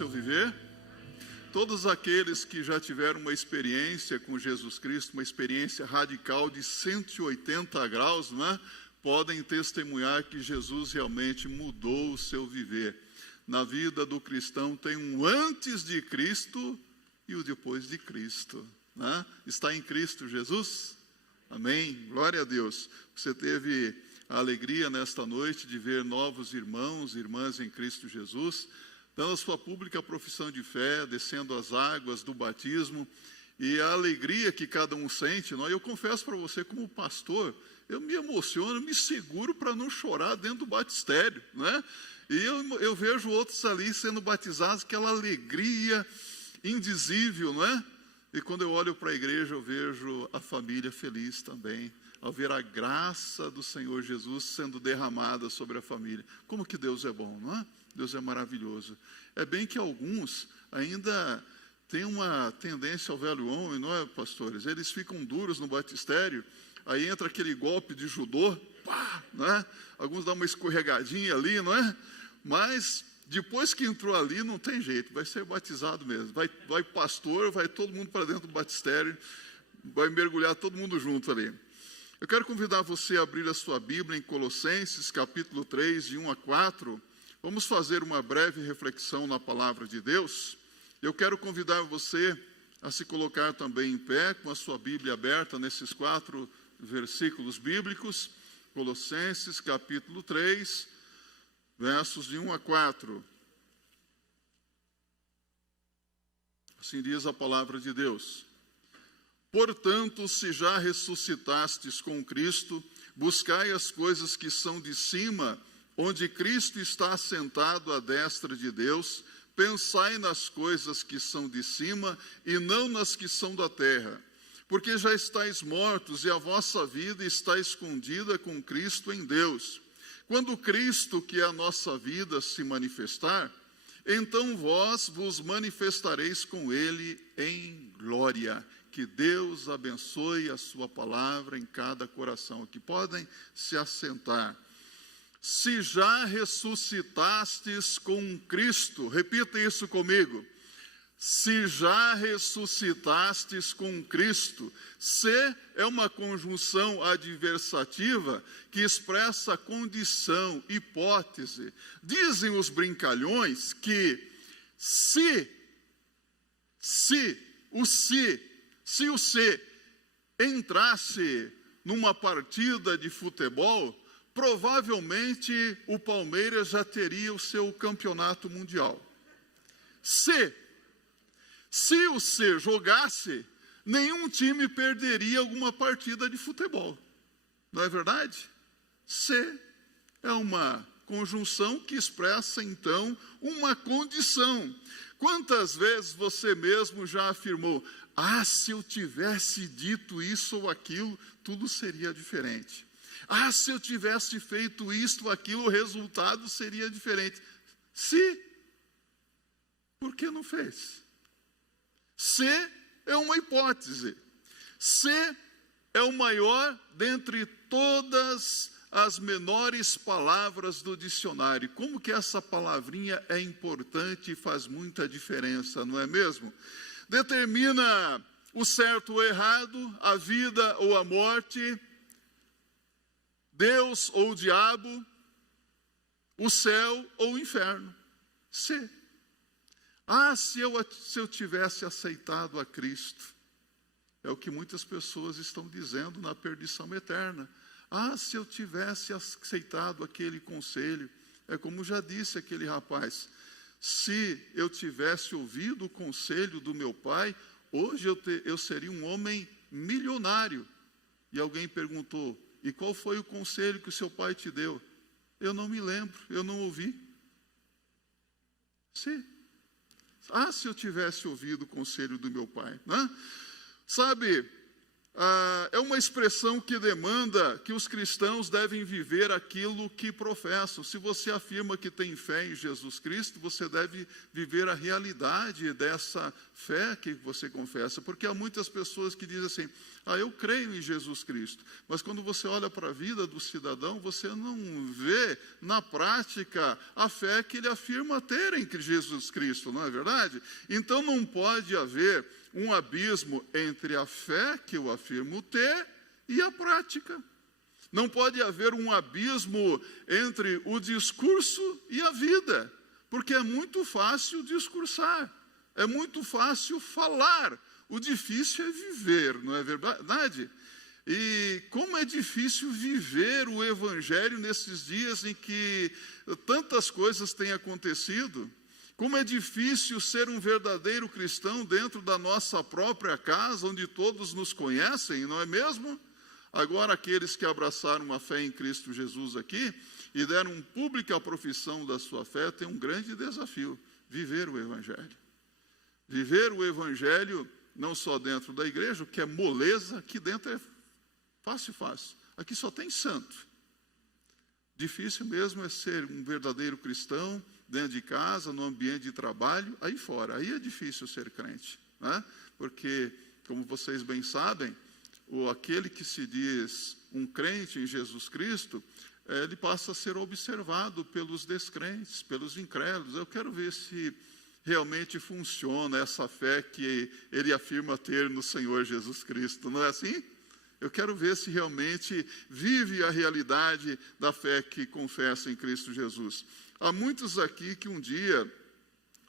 seu viver? Todos aqueles que já tiveram uma experiência com Jesus Cristo, uma experiência radical de 180 graus, não é? Podem testemunhar que Jesus realmente mudou o seu viver. Na vida do cristão tem um antes de Cristo e o depois de Cristo, né? Está em Cristo Jesus? Amém? Glória a Deus. Você teve a alegria nesta noite de ver novos irmãos e irmãs em Cristo Jesus, dando a sua pública profissão de fé, descendo as águas do batismo, e a alegria que cada um sente. Eu confesso para você, como pastor, eu me emociono, me seguro para não chorar dentro do batistério, né? E eu vejo outros ali sendo batizados, aquela alegria indizível, não é? E quando eu olho para a igreja, eu vejo a família feliz também, ao ver a graça do Senhor Jesus sendo derramada sobre a família. Como que Deus é bom, não é? Deus é maravilhoso. É bem que alguns ainda têm uma tendência ao velho homem, não é, pastores? Eles ficam duros no batistério, aí entra aquele golpe de judô, pá, não é? Alguns dão uma escorregadinha ali, não é? Mas depois que entrou ali, não tem jeito, vai ser batizado mesmo. Vai pastor, vai todo mundo para dentro do batistério, vai mergulhar todo mundo junto ali. Eu quero convidar você a abrir a sua Bíblia em Colossenses, capítulo 3, de 1 a 4. Vamos fazer uma breve reflexão na palavra de Deus. Eu quero convidar você a se colocar também em pé, com a sua Bíblia aberta nesses 4 versículos bíblicos. Colossenses, capítulo 3, versos de 1 a 4. Assim diz a palavra de Deus. Portanto, se já ressuscitastes com Cristo, buscai as coisas que são de cima, onde Cristo está assentado à destra de Deus. Pensai nas coisas que são de cima e não nas que são da terra. Porque já estáis mortos e a vossa vida está escondida com Cristo em Deus. Quando Cristo, que é a nossa vida, se manifestar, então vós vos manifestareis com Ele em glória. Que Deus abençoe a sua palavra em cada coração. Que podem se assentar. Se já ressuscitastes com Cristo, repita isso comigo. Se já ressuscitastes com Cristo. Se é uma conjunção adversativa que expressa condição, hipótese. Dizem os brincalhões que se o se entrasse numa partida de futebol, provavelmente o Palmeiras já teria o seu campeonato mundial. Se o C jogasse, nenhum time perderia alguma partida de futebol. Não é verdade? Se é uma conjunção que expressa, então, uma condição. Quantas vezes você mesmo já afirmou, se eu tivesse dito isso ou aquilo, tudo seria diferente. Se eu tivesse feito isto ou aquilo, o resultado seria diferente. Por que não fez? Se é uma hipótese. Se é o maior dentre todas as menores palavras do dicionário. Como que essa palavrinha é importante e faz muita diferença, não é mesmo? Determina o certo ou errado, a vida ou a morte, Deus ou o diabo, o céu ou o inferno. Se eu tivesse aceitado a Cristo, é o que muitas pessoas estão dizendo na perdição eterna. Se eu tivesse aceitado aquele conselho, é como já disse aquele rapaz, se eu tivesse ouvido o conselho do meu pai, hoje eu seria um homem milionário. E alguém perguntou, e qual foi o conselho que o seu pai te deu? Eu não me lembro, eu não ouvi. Se eu tivesse ouvido o conselho do meu pai, né? Sabe, É uma expressão que demanda que os cristãos devem viver aquilo que professam. Se você afirma que tem fé em Jesus Cristo, você deve viver a realidade dessa fé que você confessa. Porque há muitas pessoas que dizem assim, eu creio em Jesus Cristo. Mas quando você olha para a vida do cidadão, você não vê na prática a fé que ele afirma ter em Jesus Cristo, não é verdade? Então não pode haver um abismo entre a fé que eu afirmo ter e a prática. Não pode haver um abismo entre o discurso e a vida, porque é muito fácil discursar, é muito fácil falar, o difícil é viver, não é verdade? E como é difícil viver o Evangelho nesses dias em que tantas coisas têm acontecido. Como é difícil ser um verdadeiro cristão dentro da nossa própria casa, onde todos nos conhecem, não é mesmo? Agora, aqueles que abraçaram a fé em Cristo Jesus aqui e deram pública a profissão da sua fé, têm um grande desafio: viver o Evangelho. Viver o Evangelho não só dentro da igreja, o que é moleza, aqui dentro é fácil. Aqui só tem santo. Difícil mesmo é ser um verdadeiro cristão dentro de casa, no ambiente de trabalho, aí fora. Aí é difícil ser crente, né? Porque, como vocês bem sabem, aquele que se diz um crente em Jesus Cristo, ele passa a ser observado pelos descrentes, pelos incrédulos. Eu quero ver se realmente funciona essa fé que ele afirma ter no Senhor Jesus Cristo, não é assim? Eu quero ver se realmente vive a realidade da fé que confessa em Cristo Jesus. Há muitos aqui que um dia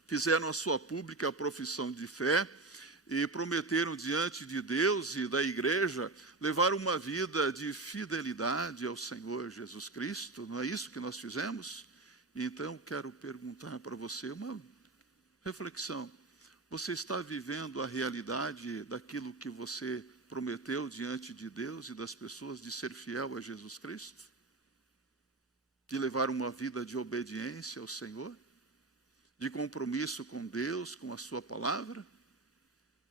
fizeram a sua pública profissão de fé e prometeram diante de Deus e da igreja levar uma vida de fidelidade ao Senhor Jesus Cristo. Não é isso que nós fizemos? E então quero perguntar para você uma reflexão. Você está vivendo a realidade daquilo que você prometeu diante de Deus e das pessoas de ser fiel a Jesus Cristo? De levar uma vida de obediência ao Senhor? De compromisso com Deus, com a sua palavra?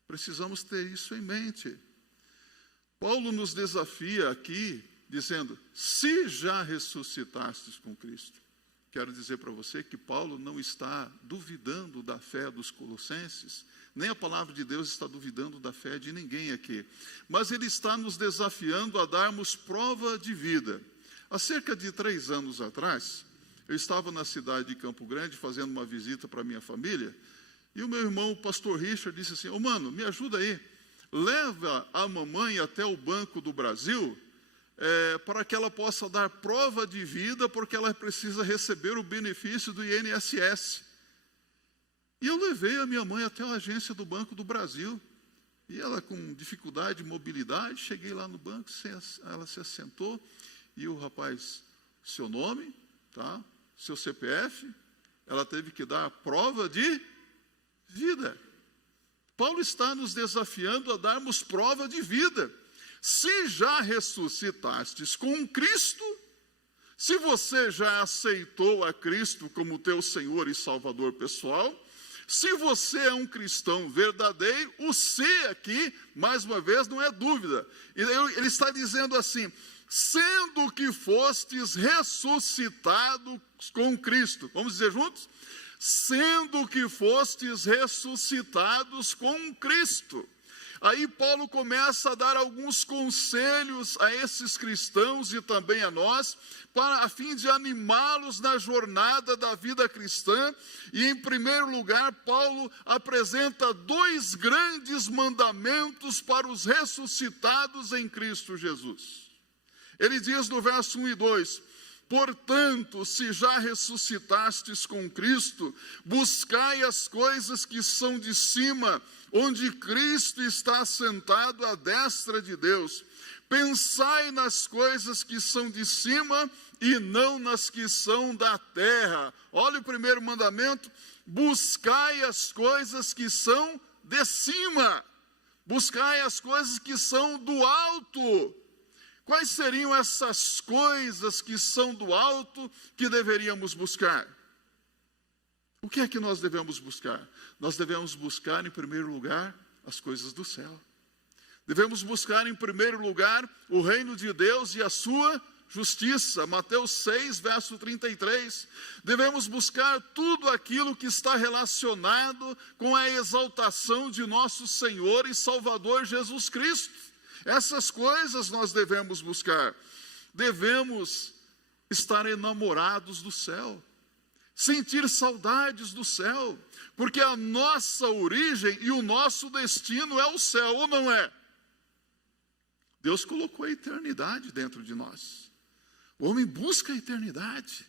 Precisamos ter isso em mente. Paulo nos desafia aqui, dizendo, se já ressuscitastes com Cristo. Quero dizer para você que Paulo não está duvidando da fé dos colossenses, nem a palavra de Deus está duvidando da fé de ninguém aqui. Mas ele está nos desafiando a darmos prova de vida. Há cerca de 3 anos atrás, eu estava na cidade de Campo Grande fazendo uma visita para a minha família, e o meu irmão, o pastor Richard, disse assim, mano, me ajuda aí, leva a mamãe até o Banco do Brasil, para que ela possa dar prova de vida, porque ela precisa receber o benefício do INSS. E eu levei a minha mãe até a agência do Banco do Brasil, e ela com dificuldade de mobilidade, cheguei lá no banco, ela se assentou, e o rapaz, seu nome, tá? Seu CPF, ela teve que dar a prova de vida. Paulo está nos desafiando a darmos prova de vida. Se já ressuscitastes com Cristo, se você já aceitou a Cristo como teu Senhor e Salvador pessoal, se você é um cristão verdadeiro, o se aqui, mais uma vez, não é dúvida. Ele está dizendo assim, sendo que fostes ressuscitados com Cristo. Vamos dizer juntos? Sendo que fostes ressuscitados com Cristo. Aí Paulo começa a dar alguns conselhos a esses cristãos e também a nós, a fim de animá-los na jornada da vida cristã. E em primeiro lugar, Paulo apresenta 2 grandes mandamentos para os ressuscitados em Cristo Jesus. Ele diz no verso 1 e 2, portanto, se já ressuscitastes com Cristo, buscai as coisas que são de cima, onde Cristo está assentado à destra de Deus. Pensai nas coisas que são de cima e não nas que são da terra. Olha o primeiro mandamento, buscai as coisas que são de cima. Buscai as coisas que são do alto. Quais seriam essas coisas que são do alto que deveríamos buscar? O que é que nós devemos buscar? Nós devemos buscar, em primeiro lugar, as coisas do céu. Devemos buscar em primeiro lugar o reino de Deus e a sua justiça. Mateus 6, verso 33. Devemos buscar tudo aquilo que está relacionado com a exaltação de nosso Senhor e Salvador Jesus Cristo. Essas coisas nós devemos buscar. Devemos estar enamorados do céu, sentir saudades do céu, porque a nossa origem e o nosso destino é o céu, ou não é? Deus colocou a eternidade dentro de nós. O homem busca a eternidade.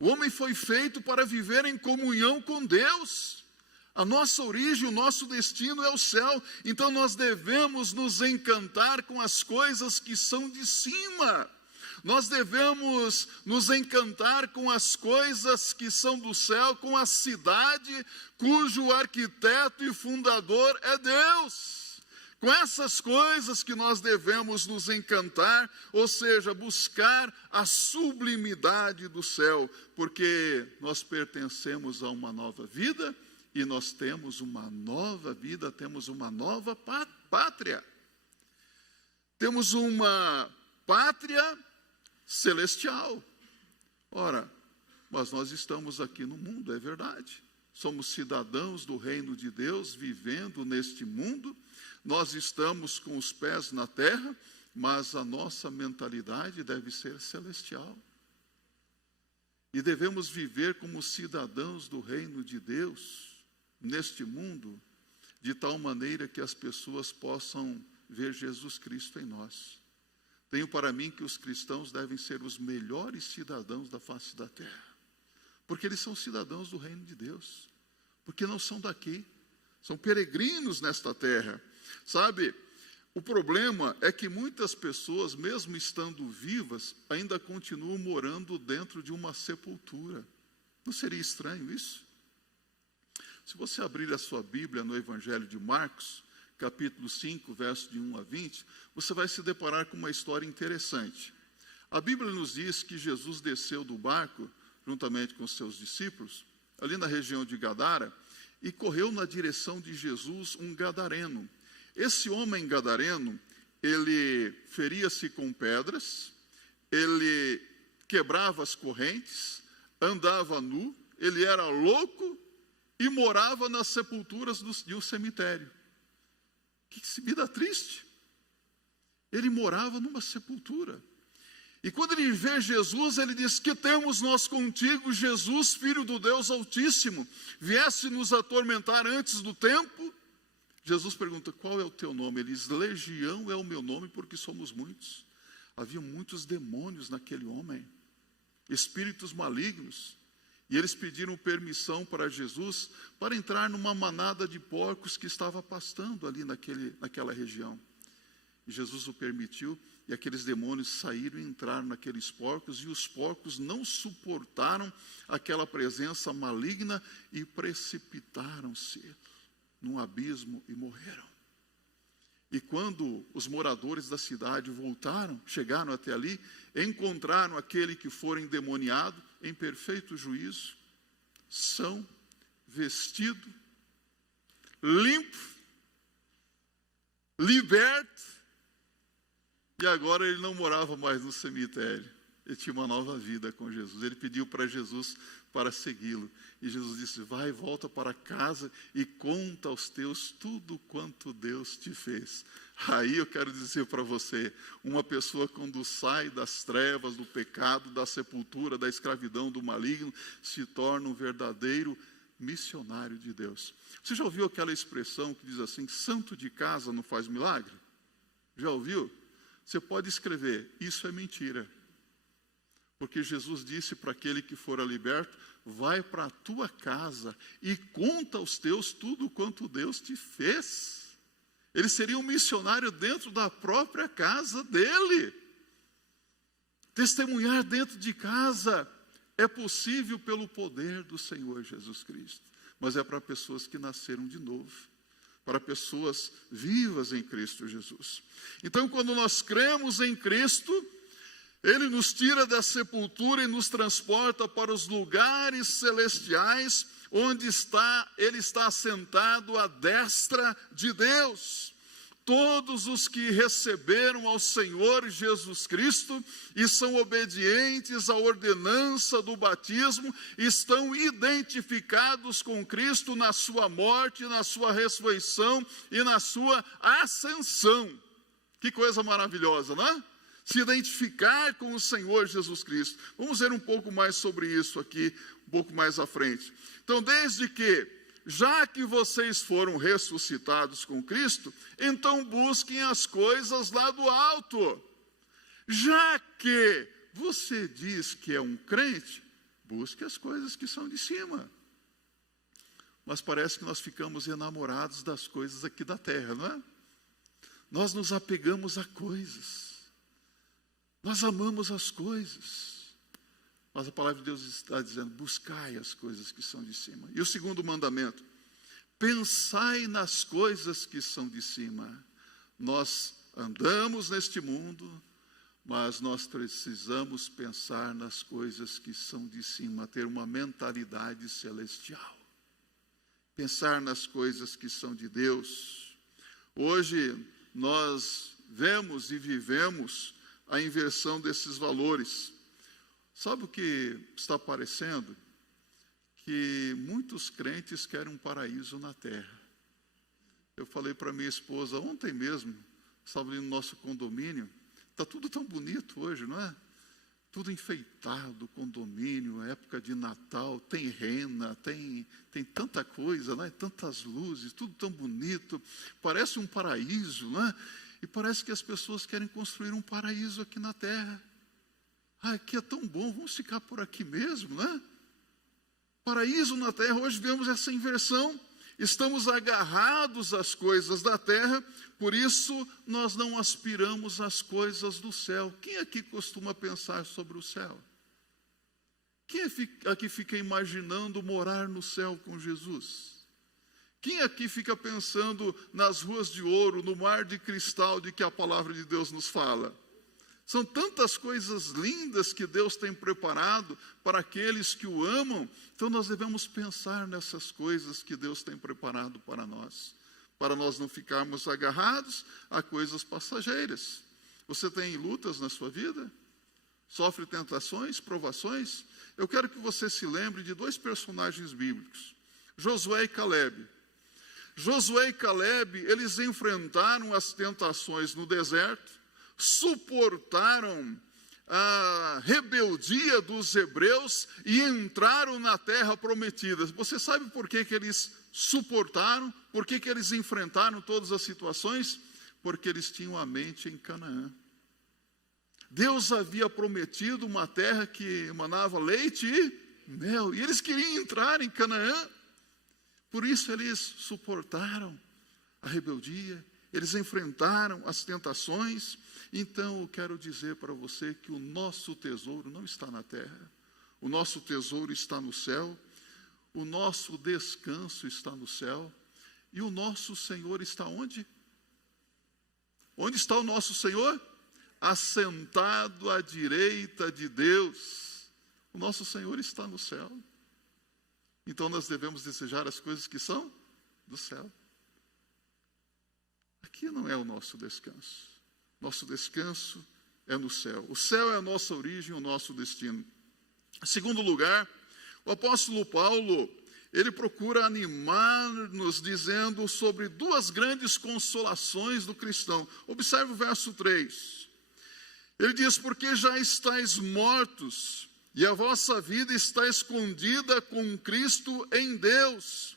O homem foi feito para viver em comunhão com Deus. A nossa origem, o nosso destino é o céu. Então nós devemos nos encantar com as coisas que são de cima. Nós devemos nos encantar com as coisas que são do céu, com a cidade cujo arquiteto e fundador é Deus. Com essas coisas que nós devemos nos encantar, ou seja, buscar a sublimidade do céu, porque nós pertencemos a uma nova vida e nós temos uma nova vida, temos uma nova pátria. Temos uma pátria celestial. Ora, mas nós estamos aqui no mundo, é verdade. Somos cidadãos do reino de Deus, vivendo neste mundo. Nós estamos com os pés na terra, mas a nossa mentalidade deve ser celestial. E devemos viver como cidadãos do reino de Deus, neste mundo, de tal maneira que as pessoas possam ver Jesus Cristo em nós. Tenho para mim que os cristãos devem ser os melhores cidadãos da face da terra, porque eles são cidadãos do reino de Deus, porque não são daqui, são peregrinos nesta terra. Sabe, o problema é que muitas pessoas, mesmo estando vivas, ainda continuam morando dentro de uma sepultura. Não seria estranho isso? Se você abrir a sua Bíblia no Evangelho de Marcos, capítulo 5, verso de 1 a 20, você vai se deparar com uma história interessante. A Bíblia nos diz que Jesus desceu do barco, juntamente com seus discípulos, ali na região de Gadara, e correu na direção de Jesus um gadareno. Esse homem gadareno, ele feria-se com pedras, ele quebrava as correntes, andava nu, ele era louco e morava nas sepulturas de um cemitério. Que vida triste! Ele morava numa sepultura. E quando ele vê Jesus, ele diz: que temos nós contigo, Jesus, Filho do Deus Altíssimo? Viesse nos atormentar antes do tempo? Jesus pergunta: qual é o teu nome? Ele diz: Legião é o meu nome, porque somos muitos. Havia muitos demônios naquele homem, espíritos malignos. E eles pediram permissão para Jesus para entrar numa manada de porcos que estava pastando ali naquela região. E Jesus o permitiu, e aqueles demônios saíram e entraram naqueles porcos, e os porcos não suportaram aquela presença maligna e precipitaram-se num abismo e morreram. E quando os moradores da cidade voltaram, chegaram até ali, encontraram aquele que fora endemoniado em perfeito juízo, são, vestido, limpo, liberto, e agora ele não morava mais no cemitério. Ele tinha uma nova vida com Jesus. Ele pediu para Jesus para segui-lo. E Jesus disse: vai, volta para casa e conta aos teus tudo quanto Deus te fez. Aí eu quero dizer para você, uma pessoa quando sai das trevas, do pecado, da sepultura, da escravidão, do maligno, se torna um verdadeiro missionário de Deus. Você já ouviu aquela expressão que diz assim: santo de casa não faz milagre? Já ouviu? Você pode escrever: isso é mentira. Porque Jesus disse para aquele que fora liberto: vai para a tua casa e conta aos teus tudo quanto Deus te fez. Ele seria um missionário dentro da própria casa dele. Testemunhar dentro de casa é possível pelo poder do Senhor Jesus Cristo. Mas é para pessoas que nasceram de novo, para pessoas vivas em Cristo Jesus. Então, quando nós cremos em Cristo, Ele nos tira da sepultura e nos transporta para os lugares celestiais, onde Ele está assentado à destra de Deus. todos os que receberam ao Senhor Jesus Cristo e são obedientes à ordenança do batismo, estão identificados com Cristo na sua morte, na sua ressurreição e na sua ascensão. Que coisa maravilhosa, não é? Se identificar com o Senhor Jesus Cristo. Vamos ver um pouco mais sobre isso aqui, um pouco mais à frente. Então, desde que, já que vocês foram ressuscitados com Cristo, então busquem as coisas lá do alto. Já que você diz que é um crente, busque as coisas que são de cima. Mas parece que nós ficamos enamorados das coisas aqui da terra, não é? Nós nos apegamos a coisas. Nós amamos as coisas. Mas a palavra de Deus está dizendo, buscai as coisas que são de cima. E o segundo mandamento, pensai nas coisas que são de cima. Nós andamos neste mundo, mas nós precisamos pensar nas coisas que são de cima, ter uma mentalidade celestial. Pensar nas coisas que são de Deus. Hoje nós vemos e vivemos a inversão desses valores. Sabe o que está aparecendo? Que muitos crentes querem um paraíso na terra. Eu falei para minha esposa ontem mesmo, estava ali no nosso condomínio, está tudo tão bonito hoje, não é? Tudo enfeitado, condomínio, época de Natal, tem rena, tem tanta coisa, não é? Tantas luzes, tudo tão bonito, parece um paraíso, não é? E parece que as pessoas querem construir um paraíso aqui na terra. Ah, aqui é tão bom, vamos ficar por aqui mesmo, né? Paraíso na terra, hoje vemos essa inversão. Estamos agarrados às coisas da terra, por isso nós não aspiramos às coisas do céu. Quem aqui costuma pensar sobre o céu? Quem aqui fica imaginando morar no céu com Jesus? Quem aqui fica pensando nas ruas de ouro, no mar de cristal de que a palavra de Deus nos fala? São tantas coisas lindas que Deus tem preparado para aqueles que o amam. Então nós devemos pensar nessas coisas que Deus tem preparado para nós não ficarmos agarrados a coisas passageiras. Você tem lutas na sua vida? Sofre tentações, provações? Eu quero que você se lembre de dois personagens bíblicos, Josué e Calebe. Josué e Calebe, eles enfrentaram as tentações no deserto, suportaram a rebeldia dos hebreus e entraram na terra prometida. Você sabe por que eles suportaram? Por que eles enfrentaram todas as situações? Porque eles tinham a mente em Canaã. Deus havia prometido uma terra que emanava leite e mel, e eles queriam entrar em Canaã. Por isso eles suportaram a rebeldia, eles enfrentaram as tentações. Então eu quero dizer para você que o nosso tesouro não está na terra, o nosso tesouro está no céu, o nosso descanso está no céu, e o nosso Senhor está onde? Onde está o nosso Senhor? Assentado à direita de Deus. O nosso Senhor está no céu. Então nós devemos desejar as coisas que são do céu. Aqui não é o nosso descanso. Nosso descanso é no céu. O céu é a nossa origem, o nosso destino. Em segundo lugar, o apóstolo Paulo, ele procura animar-nos dizendo sobre duas grandes consolações do cristão. Observe o verso 3. Ele diz, porque já estáis mortos, e a vossa vida está escondida com Cristo em Deus.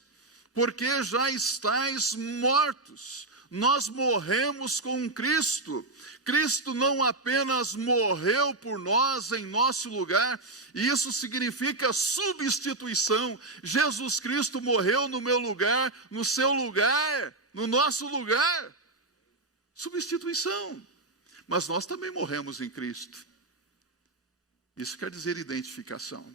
Porque já estáis mortos. Nós morremos com Cristo. Cristo não apenas morreu por nós em nosso lugar, e isso significa substituição. Jesus Cristo morreu no meu lugar, no seu lugar, no nosso lugar. Substituição. Mas nós também morremos em Cristo. Isso quer dizer identificação.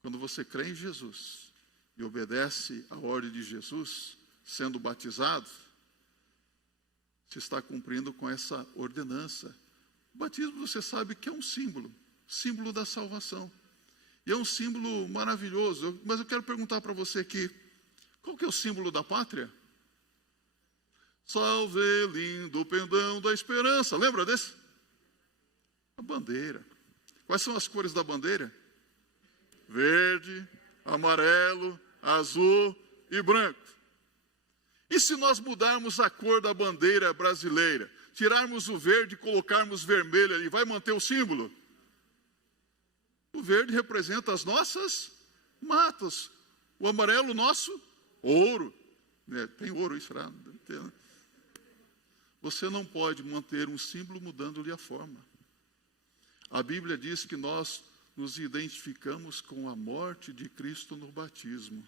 Quando você crê em Jesus e obedece à ordem de Jesus, sendo batizado, você está cumprindo com essa ordenança. O batismo, você sabe que é um símbolo da salvação. E é um símbolo maravilhoso. Mas eu quero perguntar para você aqui, qual que é o símbolo da pátria? Salve, lindo pendão da esperança. Lembra desse? A bandeira. Quais são as cores da bandeira? Verde, amarelo, azul e branco. E se nós mudarmos a cor da bandeira brasileira, tirarmos o verde e colocarmos vermelho ali, vai manter o símbolo? O verde representa as nossas matas. O amarelo, o nosso ouro. Tem ouro, isso será? Você não pode manter um símbolo mudando-lhe a forma. A Bíblia diz que nós nos identificamos com a morte de Cristo no batismo.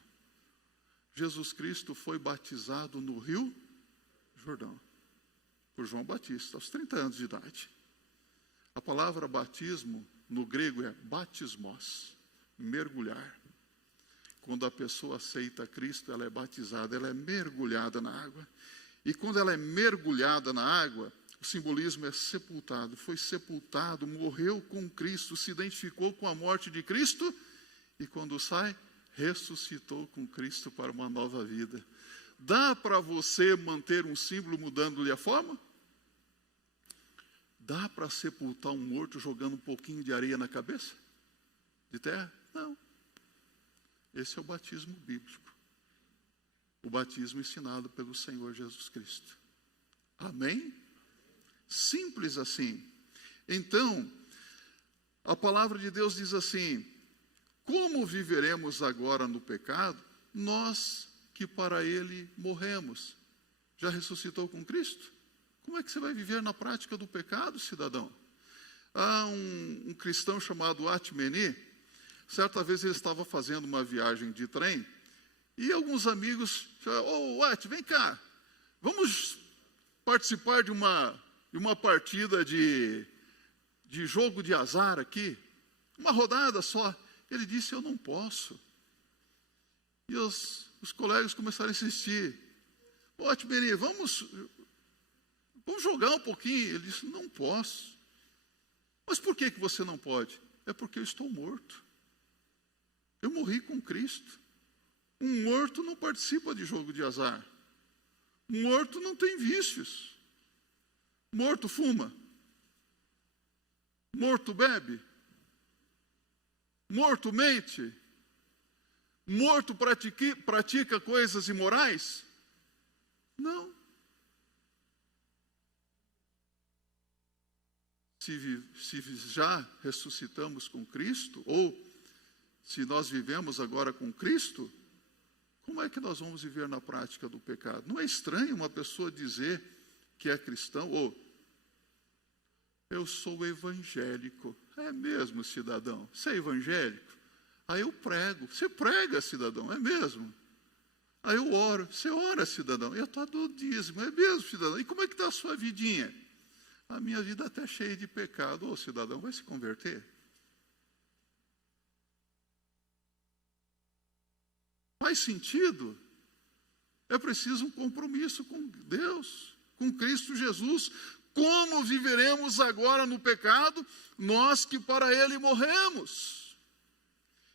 Jesus Cristo foi batizado no Rio Jordão, por João Batista, aos 30 anos de idade. A palavra batismo, no grego, é batismos, mergulhar. Quando a pessoa aceita Cristo, ela é batizada, ela é mergulhada na água. E quando ela é mergulhada na água, o simbolismo é sepultado. Foi sepultado, morreu com Cristo, se identificou com a morte de Cristo. E quando sai, ressuscitou com Cristo para uma nova vida. Dá para você manter um símbolo mudando-lhe a forma? Dá para sepultar um morto jogando um pouquinho de areia na cabeça? De terra? Não. Esse é o batismo bíblico. O batismo ensinado pelo Senhor Jesus Cristo. Amém? Simples assim. Então, a palavra de Deus diz assim: como viveremos agora no pecado, nós que para ele morremos? Já ressuscitou com Cristo? Como é que você vai viver na prática do pecado, cidadão? Há um cristão chamado Atmeni. Certa vez ele estava fazendo uma viagem de trem e alguns amigos falaram: At, vem cá, vamos participar de uma partida de jogo de azar aqui, uma rodada só. Ele disse: eu não posso. E os colegas começaram a insistir: Atmeni, vamos jogar um pouquinho. Ele disse: não posso. Mas por que você não pode? É porque eu estou morto. Eu morri com Cristo. Um morto não participa de jogo de azar. Um morto não tem vícios. Morto fuma. Morto bebe. Morto mente. Morto pratica coisas imorais? Não. Se já ressuscitamos com Cristo, ou se nós vivemos agora com Cristo, como é que nós vamos viver na prática do pecado? Não é estranho uma pessoa dizer que é cristão, ou eu sou evangélico. É mesmo, cidadão? Você é evangélico? Aí eu prego. Você prega, cidadão? É mesmo? Aí eu oro. Você ora, cidadão? Eu estou do dízimo. É mesmo, cidadão? E como é que está a sua vidinha? A minha vida está cheia de pecado. Ô, cidadão, vai se converter? Faz sentido? É preciso um compromisso com Deus, com Cristo Jesus. Como viveremos agora no pecado, nós que para ele morremos?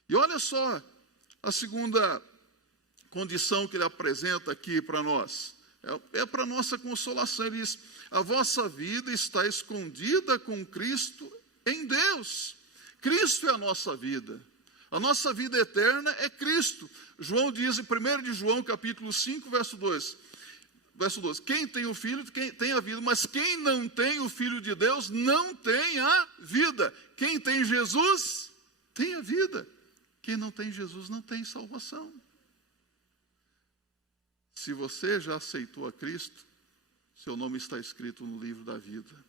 E olha só a segunda condição que ele apresenta aqui para nós. É para nossa consolação. Ele diz: a vossa vida está escondida com Cristo em Deus. Cristo é a nossa vida. A nossa vida eterna é Cristo. João diz em 1 de João, capítulo 5, verso 2. Verso 12. Quem tem o Filho, quem tem a vida. Mas quem não tem o Filho de Deus, não tem a vida. Quem tem Jesus, tem a vida. Quem não tem Jesus, não tem salvação. Se você já aceitou a Cristo, seu nome está escrito no livro da vida.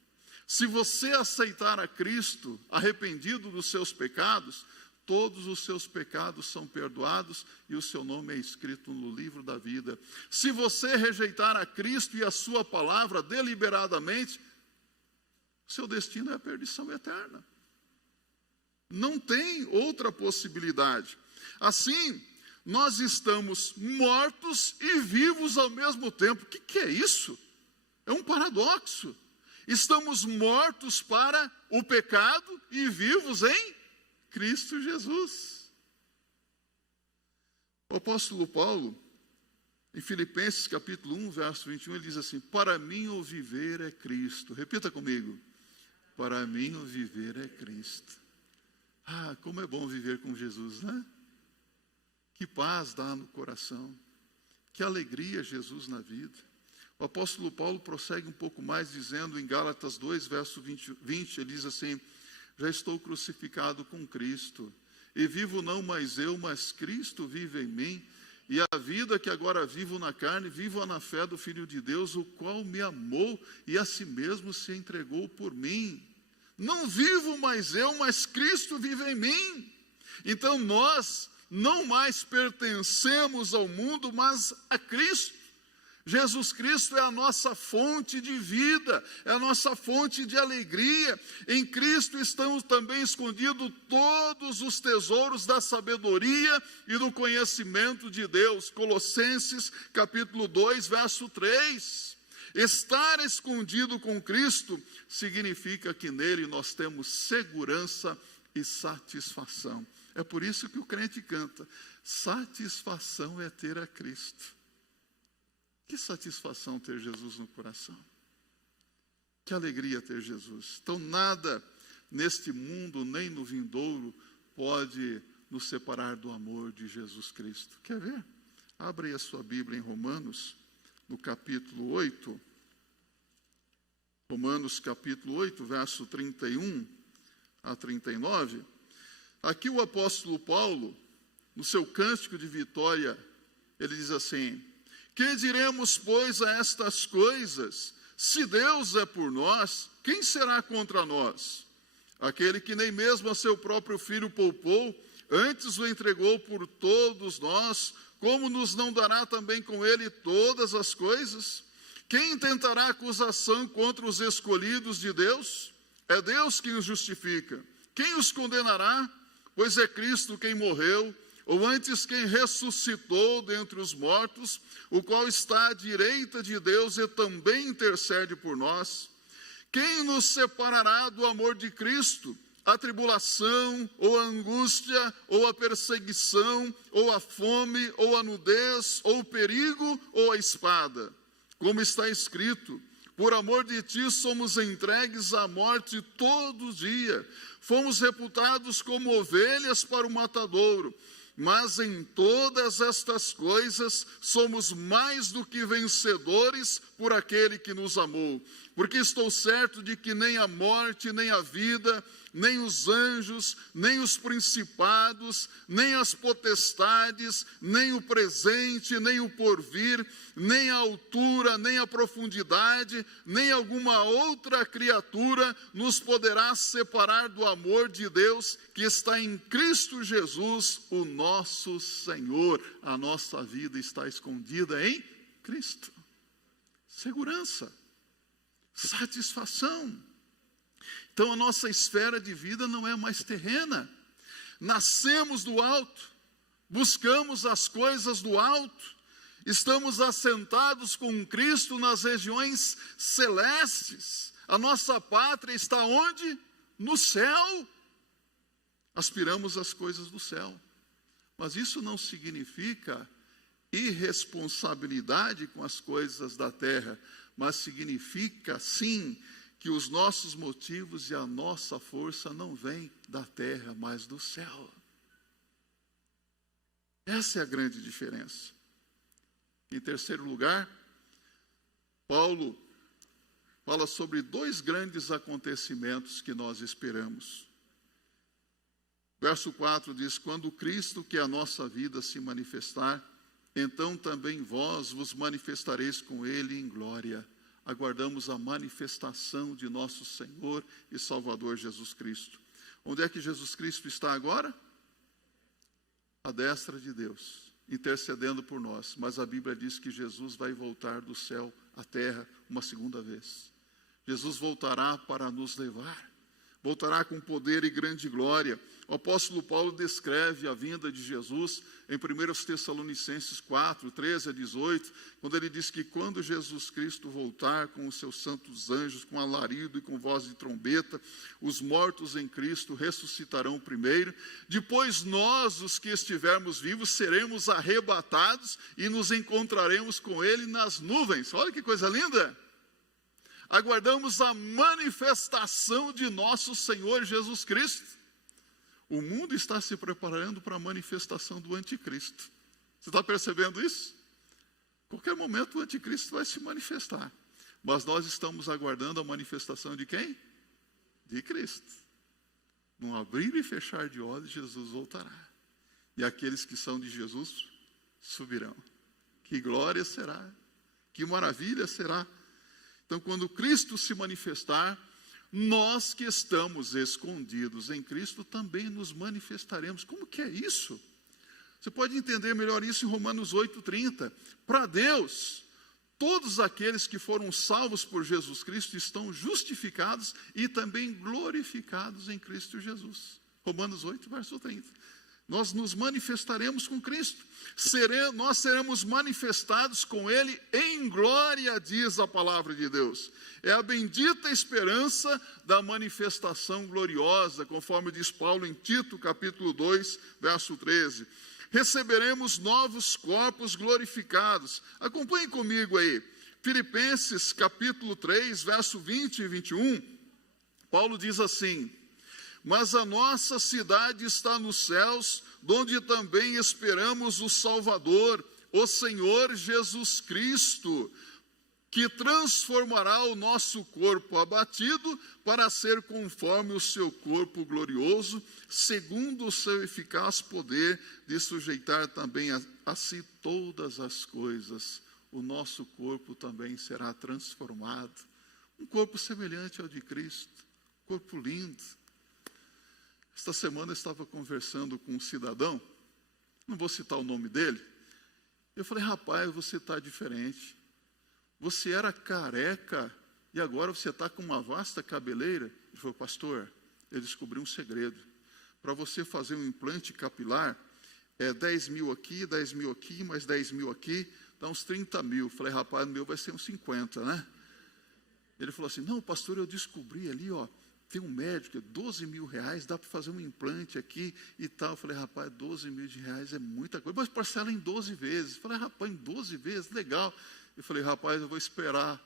Se você aceitar a Cristo, arrependido dos seus pecados, todos os seus pecados são perdoados e o seu nome é escrito no livro da vida. Se você rejeitar a Cristo e a sua palavra deliberadamente, seu destino é a perdição eterna. Não tem outra possibilidade. Assim, nós estamos mortos e vivos ao mesmo tempo. O que é isso? É um paradoxo. Estamos mortos para o pecado e vivos em Cristo Jesus. O apóstolo Paulo, Em Filipenses capítulo 1, verso 21, ele diz assim: para mim o viver é Cristo. Repita comigo: para mim o viver é Cristo. Ah, como é bom viver com Jesus, né? Que paz dá no coração, que alegria Jesus na vida. O apóstolo Paulo prossegue um pouco mais, dizendo em Gálatas 2, verso 20, ele diz assim: já estou crucificado com Cristo, e vivo não mais eu, mas Cristo vive em mim, e a vida que agora vivo na carne, vivo na fé do Filho de Deus, o qual me amou e a si mesmo se entregou por mim. Não vivo mais eu, mas Cristo vive em mim. Então nós não mais pertencemos ao mundo, mas a Cristo. Jesus Cristo é a nossa fonte de vida, é a nossa fonte de alegria. Em Cristo estão também escondidos todos os tesouros da sabedoria e do conhecimento de Deus. Colossenses capítulo 2, verso 3. Estar escondido com Cristo significa que nele nós temos segurança e satisfação. É por isso que o crente canta: satisfação é ter a Cristo. Que satisfação ter Jesus no coração. Que alegria ter Jesus. Então nada neste mundo, nem no vindouro, pode nos separar do amor de Jesus Cristo. Quer ver? Abra aí a sua Bíblia em Romanos, no capítulo 8. Romanos capítulo 8, verso 31 a 39. Aqui o apóstolo Paulo, no seu cântico de vitória, ele diz assim: que diremos, pois, a estas coisas? Se Deus é por nós, quem será contra nós? Aquele que nem mesmo a seu próprio filho poupou, antes o entregou por todos nós, como nos não dará também com ele todas as coisas? Quem intentará acusação contra os escolhidos de Deus? É Deus quem os justifica. Quem os condenará? Pois é Cristo quem morreu, ou antes quem ressuscitou dentre os mortos, o qual está à direita de Deus e também intercede por nós. Quem nos separará do amor de Cristo? A tribulação, ou a angústia, ou a perseguição, ou a fome, ou a nudez, ou o perigo, ou a espada. Como está escrito: por amor de ti somos entregues à morte todo dia. Fomos reputados como ovelhas para o matadouro. Mas em todas estas coisas somos mais do que vencedores por aquele que nos amou. Porque estou certo de que nem a morte, nem a vida, nem os anjos, nem os principados, nem as potestades, nem o presente, nem o porvir, nem a altura, nem a profundidade, nem alguma outra criatura nos poderá separar do amor de Deus que está em Cristo Jesus, o nosso Senhor. A nossa vida está escondida em Cristo. Segurança, satisfação. Então a nossa esfera de vida não é mais terrena. Nascemos do alto, buscamos as coisas do alto, estamos assentados com Cristo nas regiões celestes. A nossa pátria está onde? No céu. Aspiramos às coisas do céu. Mas isso não significa irresponsabilidade com as coisas da terra, mas significa, sim, que os nossos motivos e a nossa força não vêm da terra, mas do céu. Essa é a grande diferença. Em terceiro lugar, Paulo fala sobre dois grandes acontecimentos que nós esperamos. Verso 4 diz: quando Cristo, que é a nossa vida, se manifestar, então também vós vos manifestareis com ele em glória. Aguardamos a manifestação de nosso Senhor e Salvador Jesus Cristo. Onde é que Jesus Cristo está agora? À destra de Deus, intercedendo por nós. Mas a Bíblia diz que Jesus vai voltar do céu à terra uma segunda vez. Jesus voltará para nos levar. voltará com poder e grande glória. O apóstolo Paulo descreve a vinda de Jesus em 1 Tessalonicenses 4, 13 a 18, quando ele diz que quando Jesus Cristo voltar com os seus santos anjos, com alarido e com voz de trombeta, os mortos em Cristo ressuscitarão primeiro. Depois nós, os que estivermos vivos, seremos arrebatados e nos encontraremos com ele nas nuvens. Olha que coisa linda! Aguardamos a manifestação de nosso Senhor Jesus Cristo. O mundo está se preparando para a manifestação do anticristo. Você está percebendo isso? Qualquer momento o anticristo vai se manifestar. Mas nós estamos aguardando a manifestação de quem? De Cristo. Num abrir e fechar de olhos, Jesus voltará. E aqueles que são de Jesus subirão. Que glória será! Que maravilha será! Então, quando Cristo se manifestar, nós que estamos escondidos em Cristo também nos manifestaremos. Como que é isso? Você pode entender melhor isso em Romanos 8,30. Para Deus, todos aqueles que foram salvos por Jesus Cristo estão justificados e também glorificados em Cristo Jesus. Romanos 8, verso 30. Nós nos manifestaremos com Cristo. Nós seremos manifestados com Ele em glória, diz a palavra de Deus. É a bendita esperança da manifestação gloriosa, conforme diz Paulo em Tito, capítulo 2, verso 13. Receberemos novos corpos glorificados. Acompanhe comigo aí. Filipenses, capítulo 3, verso 20 e 21. Paulo diz assim: mas a nossa cidade está nos céus, donde também esperamos o Salvador, o Senhor Jesus Cristo, que transformará o nosso corpo abatido para ser conforme o seu corpo glorioso, segundo o seu eficaz poder de sujeitar também a si todas as coisas. O nosso corpo também será transformado. Um corpo semelhante ao de Cristo, um corpo lindo. Esta semana eu estava conversando com um cidadão, não vou citar o nome dele. Eu falei: rapaz, você está diferente. Você era careca e agora você está com uma vasta cabeleira. Ele falou: pastor, eu descobri um segredo. Para você fazer um implante capilar, é 10 mil aqui, 10 mil aqui, mais 10 mil aqui, dá uns 30 mil. Eu falei: rapaz, o meu vai ser uns 50, né? Ele falou assim: não, pastor, eu descobri ali, ó. Tem um médico, 12 mil reais, dá para fazer um implante aqui e tal. Eu falei: rapaz, 12 mil reais é muita coisa. Mas parcela em 12 vezes. Eu falei: rapaz, em 12 vezes, legal. Eu falei: rapaz, eu vou esperar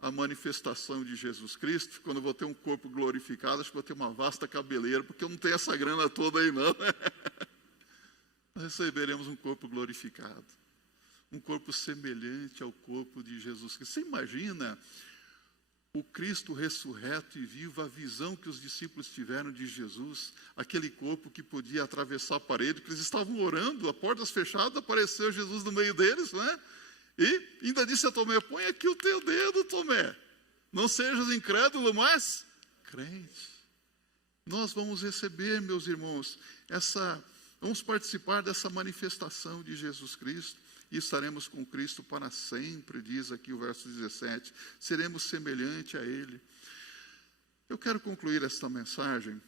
a manifestação de Jesus Cristo. Quando eu vou ter um corpo glorificado, acho que vou ter uma vasta cabeleira, porque eu não tenho essa grana toda aí não. Nós receberemos um corpo glorificado. Um corpo semelhante ao corpo de Jesus Cristo. Você imagina o Cristo ressurreto e vivo, a visão que os discípulos tiveram de Jesus, aquele corpo que podia atravessar a parede, porque eles estavam orando, a portas fechadas, apareceu Jesus no meio deles, né? E ainda disse a Tomé: põe aqui o teu dedo, Tomé, não sejas incrédulo, mas crente. Nós vamos receber, meus irmãos, vamos participar dessa manifestação de Jesus Cristo. E estaremos com Cristo para sempre, diz aqui o verso 17. Seremos semelhante a Ele. Eu quero concluir esta mensagem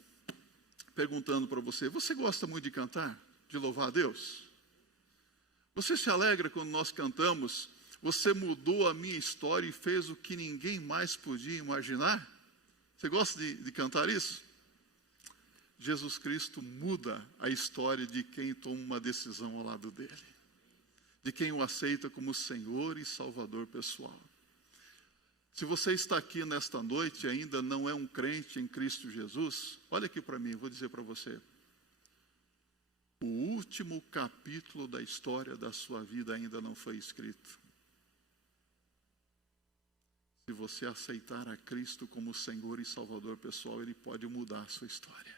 perguntando para você: você gosta muito de cantar? De louvar a Deus? Você se alegra quando nós cantamos: você mudou a minha história e fez o que ninguém mais podia imaginar? Você gosta de cantar isso? Jesus Cristo muda a história de quem toma uma decisão ao lado dele, de quem o aceita como Senhor e Salvador pessoal. Se você está aqui nesta noite e ainda não é um crente em Cristo Jesus, olha aqui para mim, eu vou dizer para você: o último capítulo da história da sua vida ainda não foi escrito. Se você aceitar a Cristo como Senhor e Salvador pessoal, Ele pode mudar a sua história.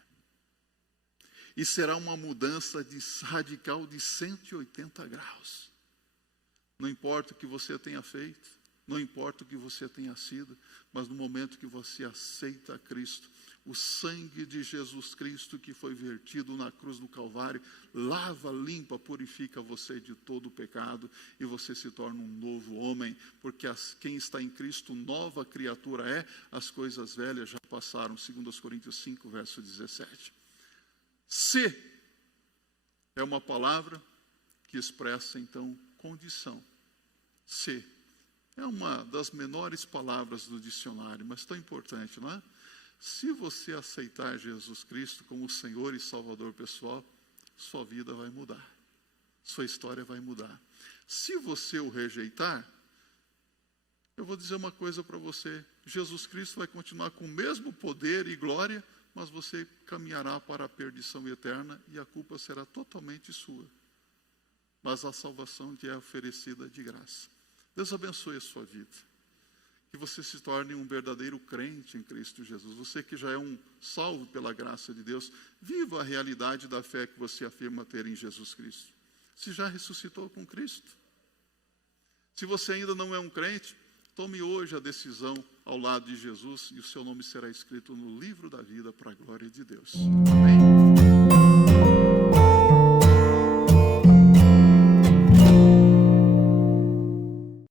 E será uma mudança radical de 180 graus. Não importa o que você tenha feito, Não importa o que você tenha sido, mas no momento que você aceita Cristo, o sangue de Jesus Cristo que foi vertido na cruz do Calvário, lava, limpa, purifica você de todo o pecado e você se torna um novo homem, porque quem está em Cristo, nova criatura é, as coisas velhas já passaram, 2 Coríntios 5, verso 17. Se é uma palavra que expressa, então, condição. Se é uma das menores palavras do dicionário, mas tão importante, não é? Se você aceitar Jesus Cristo como Senhor e Salvador pessoal, sua vida vai mudar. Sua história vai mudar. Se você o rejeitar, eu vou dizer uma coisa para você. Jesus Cristo vai continuar com o mesmo poder e glória, mas você caminhará para a perdição eterna e a culpa será totalmente sua. Mas a salvação te é oferecida de graça. Deus abençoe a sua vida. Que você se torne um verdadeiro crente em Cristo Jesus. Você que já é um salvo pela graça de Deus, viva a realidade da fé que você afirma ter em Jesus Cristo. Se já ressuscitou com Cristo. Se você ainda não é um crente, tome hoje a decisão ao lado de Jesus e o seu nome será escrito no livro da vida para a glória de Deus. Amém?